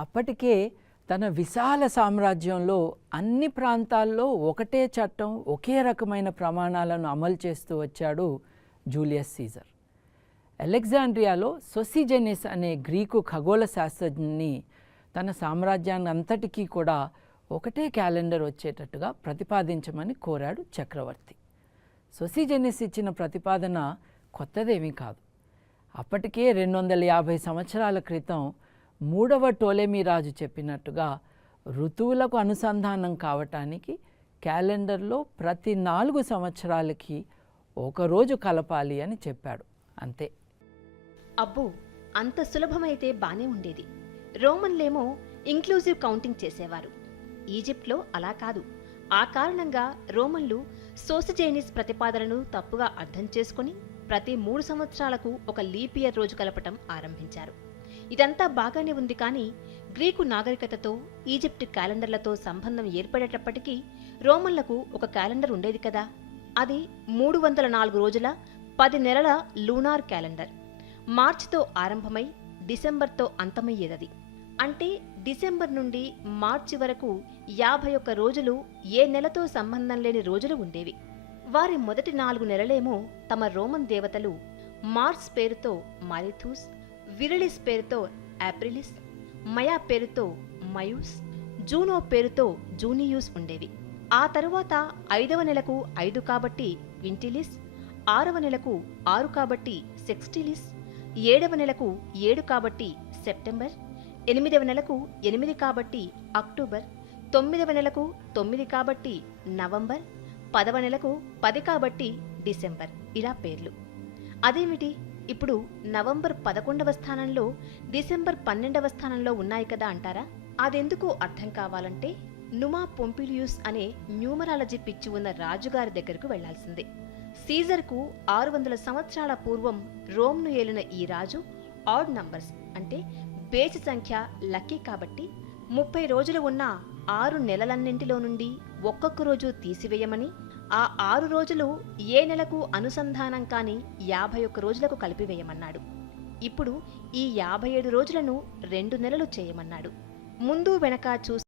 అప్పటికే తన విశాల సామ్రాజ్యంలో అన్ని ప్రాంతాల్లో ఒకటే చట్టం ఒకే రకమైన ప్రమాణాలను అమలు చేస్తూ వచ్చాడు జూలియస్ సీజర్. అలెగ్జాండ్రియాలో సొసిజెనిస్ అనే గ్రీకు ఖగోళ శాస్త్రజ్ఞుని తన సామ్రాజ్యాన్ని అంతటికీ కూడా ఒకటే క్యాలెండర్ వచ్చేటట్టుగా ప్రతిపాదించమని కోరాడు చక్రవర్తి. సొసిజెనిస్ ఇచ్చిన ప్రతిపాదన కొత్తదేమీ కాదు. అప్పటికే రెండు వందల యాభై సంవత్సరాల క్రితం మూడవ టోలెమీ రాజు చెప్పినట్టుగా ఋతువులకు అనుసంధానం కావటానికి క్యాలెండర్లో ప్రతి నాలుగు సంవత్సరాలకి ఒక రోజు కలపాలి అని చెప్పాడు. అంతే. అబ్బో అంత సులభమైతే బానే ఉండేది. రోమన్లేమో ఇంక్లూజివ్ కౌంటింగ్ చేసేవారు. ఈజిప్ట్లో అలా కాదు. ఆ కారణంగా రోమన్లు సోసిజైనిస్ ప్రతిపాదనను తప్పుగా అర్థం చేసుకుని ప్రతి మూడు సంవత్సరాలకు ఒక లీప్ ఇయర్ రోజు కలపటం ఆరంభించారు. ఇదంతా బాగానే ఉంది కానీ గ్రీకు నాగరికతతో ఈజిప్ట్ క్యాలెండర్లతో సంబంధం ఏర్పడేటప్పటికీ రోమన్లకు ఒక క్యాలెండర్ ఉండేది కదా. అది మూడు వందల నాలుగు రోజుల పది నెలల లూనార్ క్యాలెండర్. మార్చితో ఆరంభమై డిసెంబర్తో అంతమయ్యేదది. అంటే డిసెంబర్ నుండి మార్చి వరకు యాభై ఒక్క రోజులు ఏ నెలతో సంబంధం లేని రోజులు ఉండేవి. వారి మొదటి నాలుగు నెలలేమో తమ రోమన్ దేవతలు మార్స్ పేరుతో మారిథూస్ విరలిస్ పేరుతో ఆప్రిలిస్ మయా పేరుతో మయూస్ జూనో పేరుతో జూనియూస్ ఉండేవి. ఆ తరువాత ఐదవ నెలకు ఐదు కాబట్టి వింటిలిస్ ఆరవ నెలకు ఆరు కాబట్టి సెక్స్టిలిస్ ఏడవ నెలకు ఏడు కాబట్టి సెప్టెంబర్ ఎనిమిదవ నెలకు ఎనిమిది కాబట్టి అక్టోబర్ తొమ్మిదవ నెలకు తొమ్మిది కాబట్టి నవంబర్ పదవ నెలకు పది కాబట్టి డిసెంబర్ ఇలా పేర్లు. అదేమిటి? ఇప్పుడు నవంబర్ పదకొండవ స్థానంలో డిసెంబర్ పన్నెండవ స్థానంలో ఉన్నాయి కదా అంటారా? అదెందుకు అర్థం కావాలంటే నుమా పొంపిలియూస్ అనే న్యూమరాలజీ పిచ్చి ఉన్న రాజుగారి దగ్గరకు వెళ్ళాల్సిందే. సీజర్కు ఆరు వందల సంవత్సరాల పూర్వం రోమ్ను ఏలిన ఈ రాజు ఆడ్ నంబర్స్ అంటే బేసి సంఖ్య లక్కీ కాబట్టి ముప్పై రోజులు ఉన్న ఆరు నెలలన్నింటిలో నుండి ఒక్కొక్క రోజు తీసివేయమని ఆ ఆరు రోజులు ఏ నెలకు అనుసంధానం కాని యాభై ఒక్క రోజులకు కలిపివేయమన్నాడు. ఇప్పుడు ఈ యాభై ఏడు రోజులను రెండు నెలలు చేయమన్నాడు. ముందు వెనక చూసి